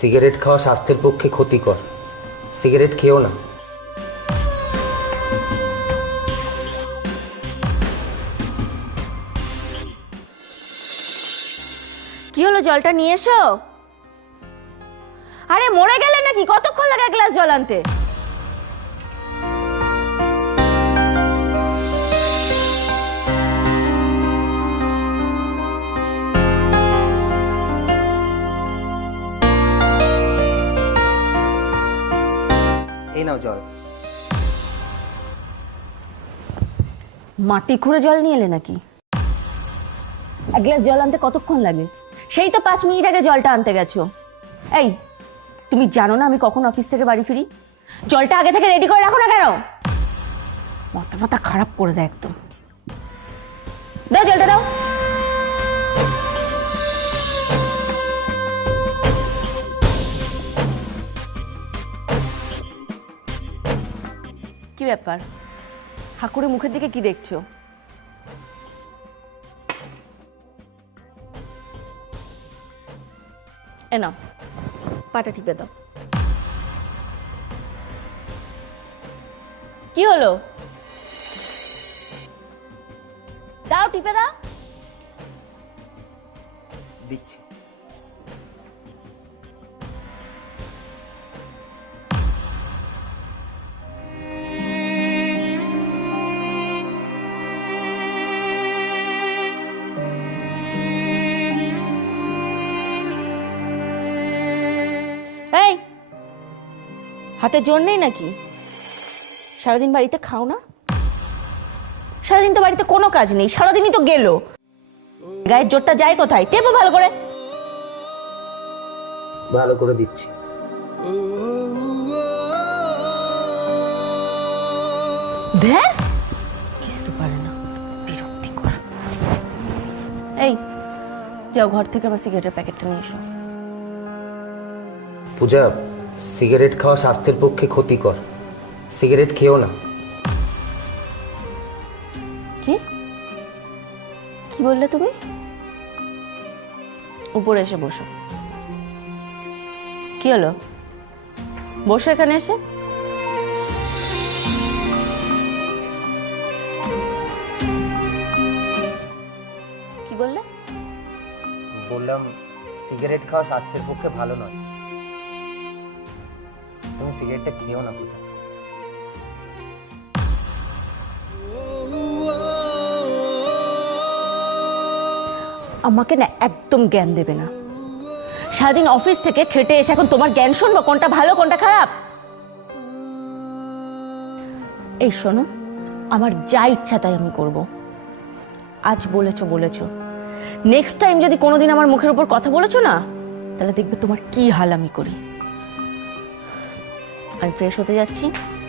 Cigarette খাওয়া স্বাস্থ্যের পক্ষে ক্ষতিকর, সিগারেট খেও না। কি হলো, জলটা নিয়ে এসো। আরে মরে গেলে নাকি? কতক্ষণ লাগে এক গ্লাস জল আনতে? এই নাও জল। মাটি খুঁড়ে জল নিয়ে এলে নাকি? এক গ্লাস জল আনতে কতক্ষণ লাগে? সেই তো 5 মিনিট আগে জলটা আনতে গেছো। এই, তুমি জানো না আমি কখন অফিস থেকে বাড়ি ফিরি? জলটা আগে থেকে রেডি করে রাখো না কেন? মাথা মাথা খারাপ করে দেয় একদম। দাও জলটা, দাও। কি ব্যাপার, হাকুরে মুখের দিকে কি দেখছো? এ নাও, পাটা টিপে দাও। কি হলো? দাও, টিপে দাও। দিচ্ছি। এই, হাতে জোর নেই নাকি? সারাদিন বাড়িতে খাও না? সারাদিন তো বাড়িতে কোনো কাজ নেই, সারাদিনই তো গেল। গায়ের জোরটা যায় কোথায়? টেপো ভালো করে। ভালো করে দিচ্ছি। ধ্যান, কিছু পারে না, বিরক্তিকর। এই, যাও ঘর থেকে আমার সিগারেটের প্যাকেটটা নিয়ে এসো। পূজা, সিগারেট খাওয়া স্বাস্থ্যের পক্ষে ক্ষতিকর, সিগারেট খেও না। কি কি বললে তুমি? উপরে এসে বসো। কি হলো, বসো এখানে এসে। কি বললে? বললাম সিগারেট খাওয়া স্বাস্থ্যের পক্ষে ভালো নয়, তুমি সিগারেটটা খেও না পূজা। আমাকে না একদম জ্ঞান দেবে না। সারাদিন অফিস থেকে খেটে এসে এখন তোমার জ্ঞান শুনবো কোনটা ভালো কোনটা খারাপ? এই শোনো, আমার যা ইচ্ছা তাই আমি করব। আজ বলেছো বলেছো, নেক্সট টাইম যদি কোনোদিন আমার মুখের উপর কথা বলেছো না, তাহলে দেখবে তোমার কি হাল আমি করি। আমি ফ্রেশ হতে যাচ্ছি,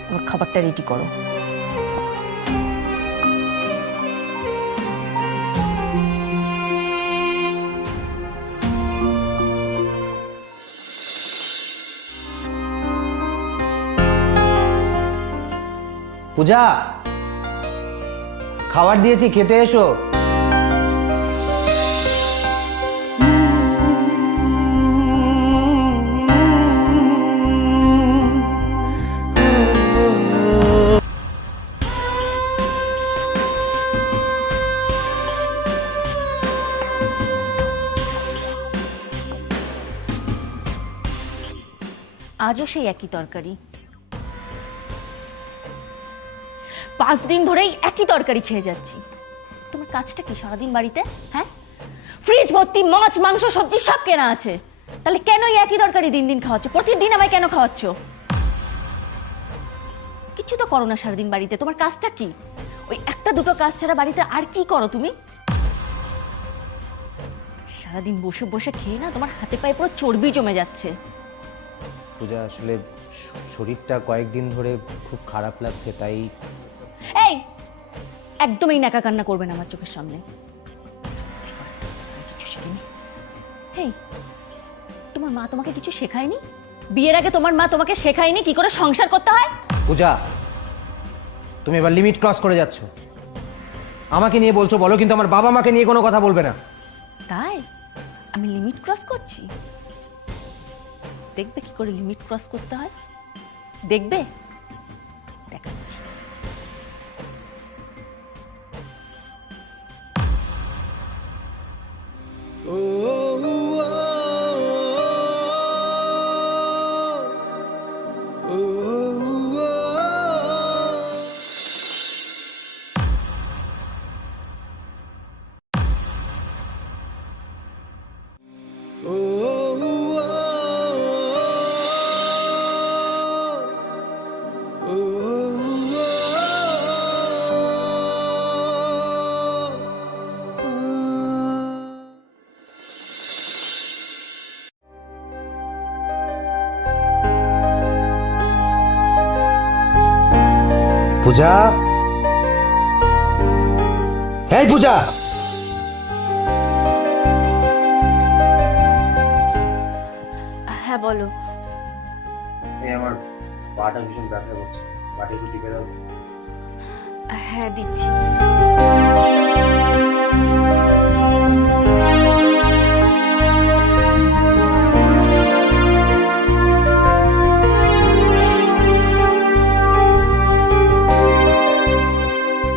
আমার খাবারটা রেডি করো। পূজা, খাবার দিয়েছি, খেতে এসো। আজও সেই একই তরকারি। 5 দিন ধরেই একই তরকারি খেয়ে যাচ্ছি। তোমার কাজটা কি সারাদিন বাড়িতে? হ্যাঁ, ফ্রিজ ভর্তি মাছ মাংস সবজি সব কেনা আছে, তাহলে কেন এই একই তরকারি দিন দিন খাওয়াচ্ছ? প্রতিদিন আমায় কেন খাওয়াচ্ছ? কিছু তো করো না সারাদিন বাড়িতে, তোমার কাজটা কি? ওই একটা দুটো কাজ ছাড়া বাড়িতে আর কি করো তুমি? সারাদিন বসে বসে খেয়ে না তোমার হাতে পায়ে পুরো চর্বি জমে যাচ্ছে। পূজা, আসলে শরীরটা কয়েকদিন ধরে খুব খারাপ লাগছে, তাই। এই, একদম এই নাকা কান্না করবে না আমার চোখের সামনে। কিছু শেখেনি। এই, তোমার মা তোমাকে কিছু শেখায়নি? বিয়ের আগে তোমার মা তোমাকে শেখায়নি কি করে সংসার করতে হয়? পূজা, তুমি এবার লিমিট ক্রস করে যাচ্ছ। আমাকে নিয়ে বলছো বলো, কিন্তু আমার বাবা মাকে নিয়ে কোনো কথা বলবে না। তাই আমি লিমিট ক্রস করছি? দেখবে কি করে লিমিট ক্রস করতে হয়? দেখবে? দেখাচ্ছি। পূজা, এই পূজা, হ্যাঁ বলো। এই আমার পাটা ভীষণ ব্যথা করছে, পাটা একটু টিপে দাও। হ্যাঁ দিচ্ছি।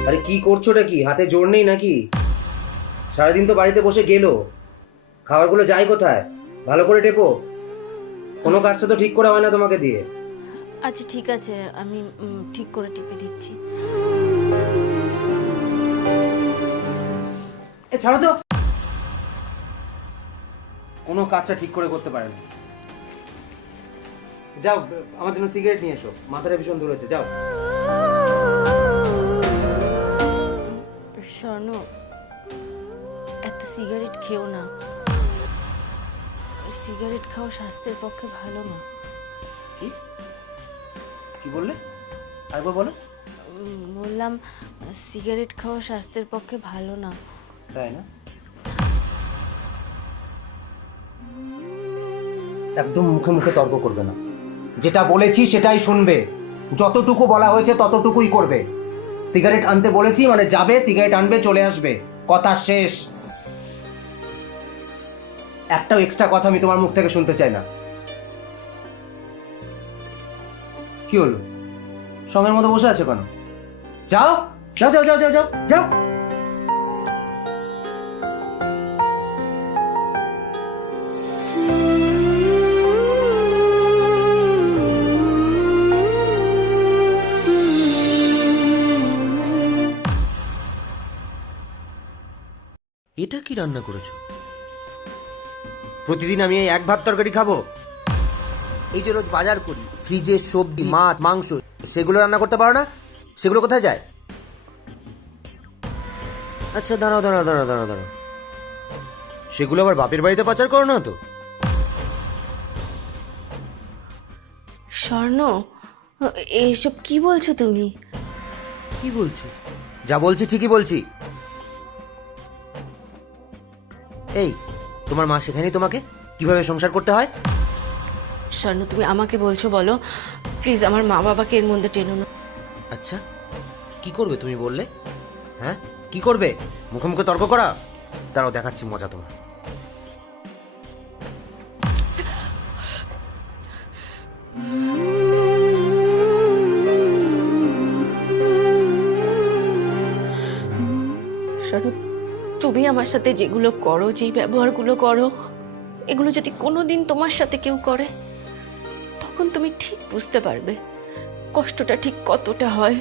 আরে কি করছোটা কি? হাতে জোর নেই নাকি? সারাদিন তো বাড়িতে বসে গেলো, খাবারগুলো যায় কোথায়? ভালো করে টেপো, কোনো কাজটা তো ঠিক করে হয় না তোমাকে দিয়ে। আচ্ছা ঠিক আছে, আমি ঠিক করে টিপে দিচ্ছি। এ ছাড়ো তো, কোনো কাজটা ঠিক করে করতে পারে না। যাও আমার জন্য সিগারেট নিয়ে এসো, মাথাটা ভীষণ ধরেছে, যাও। স্বর্ণ, এত সিগারেট খেও না। সিগারেট খাওয়া স্বাস্থ্যের পক্ষে ভালো না। কি কি বললে? আরেকবার বলো। বললাম সিগারেট খাওয়া স্বাস্থ্যের পক্ষে ভালো না। তাই না? একদম মুখে মুখে তর্ক করবে না, যেটা বলেছি সেটাই শুনবে। যতটুকু বলা হয়েছে ততটুকুই করবে। সিগারেট আনতে বলেছি মানে যাবে, সিগারেট আনবে, চলে আসবে, কথা শেষ। একটাও এক্সট্রা কথা আমি তোমার মুখ থেকে শুনতে চাই না। কি হলো, সঙ্গের মতো বসে আছে কেন? যাও যাও যাও যাও যাও যাও যাও। এটা কি রান্না করেছো? প্রতিদিন আমি এই এক ভাত তরকারি খাবো? এই যে রোজ বাজার করি, ফ্রিজে সবজি, মাছ, মাংস, সেগুলো রান্না করতে পারো না? সেগুলো কোথায় যায়? আচ্ছা দাঁড়াও দাঁড়াও দাঁড়াও দাঁড়াও দাঁড়াও, সেগুলো আবার বাপের বাড়িতে পাচার করো না তো? স্বর্ণ, এইসব কি বলছো তুমি? কি বলছি? যা বলছি ঠিকই বলছি। এই, তোমার মা শেখায়নি তোমাকে কিভাবে সংসার করতে হয়? স্বর্ণ, তুমি আমাকে বলছো বলো, প্লিজ আমার মা বাবাকে এর মধ্যে টেনো না। আচ্ছা কি করবে তুমি বললে? হ্যাঁ কি করবে? মুখে মুখে তর্ক করা? দাঁড়াও দেখাচ্ছি মজা তোমার। স্বর্ণ, তুমি আমার সাথে যেগুলো করো, যেই ব্যবহারগুলো করো, এগুলো যদি কোনোদিন তোমার সাথে কেউ করে, তখন তুমি ঠিক বুঝতে পারবে কষ্টটা ঠিক কতটা হয়।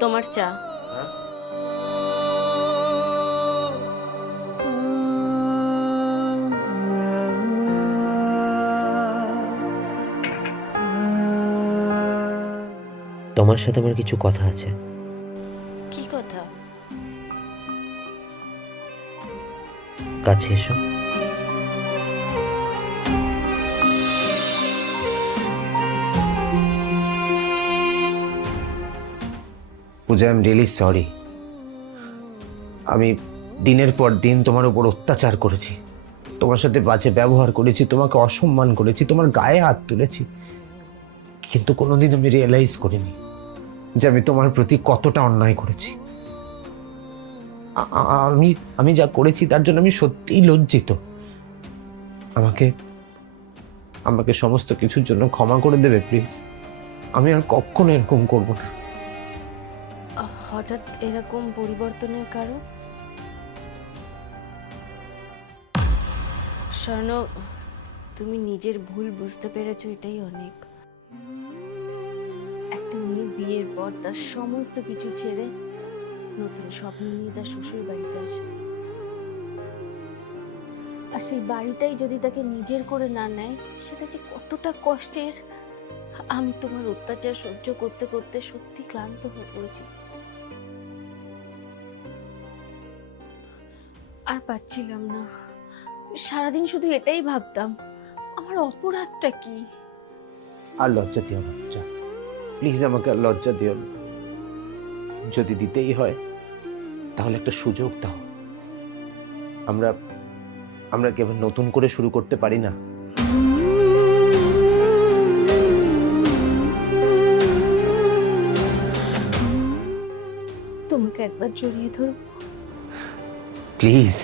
তোমার চা। তোমার সাথে আমার কিছু কথা আছে। কি কথা? কাছে এসো। পূজা, আই এম রিয়েলি সরি। আমি দিনের পর দিন তোমার উপর অত্যাচার করেছি, তোমার সাথে বাজে ব্যবহার করেছি, তোমাকে অসম্মান করেছি, তোমার গায়ে হাত তুলেছি। কিন্তু কোনোদিন আমি রিয়েলাইজ করিনি যে আমি তোমার প্রতি কতটা অন্যায় করেছি। আমি আমি যা করেছি তার জন্য আমি সত্যিই লজ্জিত। আমাকে আমাকে সমস্ত কিছুর জন্য ক্ষমা করে দেবে প্লিজ। আমি আর কখনো এরকম করব না। হঠাৎ এরকম পরিবর্তনের কারণ? স্বর্ণ, তুমি নিজের ভুল বুঝতে পেরেছো, এটাই অনেক। একটা মেয়ে বিয়ের পর তার সমস্ত কিছু ছেড়ে নতুন স্বপ্ন নিয়ে তার শ্বশুর বাড়িতে আসে, আর সেই বাড়িটাই যদি তাকে নিজের করে না নেয়, সেটা যে কতটা কষ্টের। আমি তোমার অত্যাচার সহ্য করতে করতে সত্যি ক্লান্ত হয়ে পড়েছি, আর পাচ্ছিলাম না। সারাদিন শুধু এটাই ভাবতাম, আমার অপরাধটা কি। আর লজ্জা দিও না, প্লিজ আমাকে আর লজ্জা দিও না। যদি দিতেই হয় তাহলে একটা সুযোগ দাও। আমরা আমরা কি আবার নতুন করে শুরু করতে পারি না? তোমাকে একবার জড়িয়ে ধরবো? প্লিজ।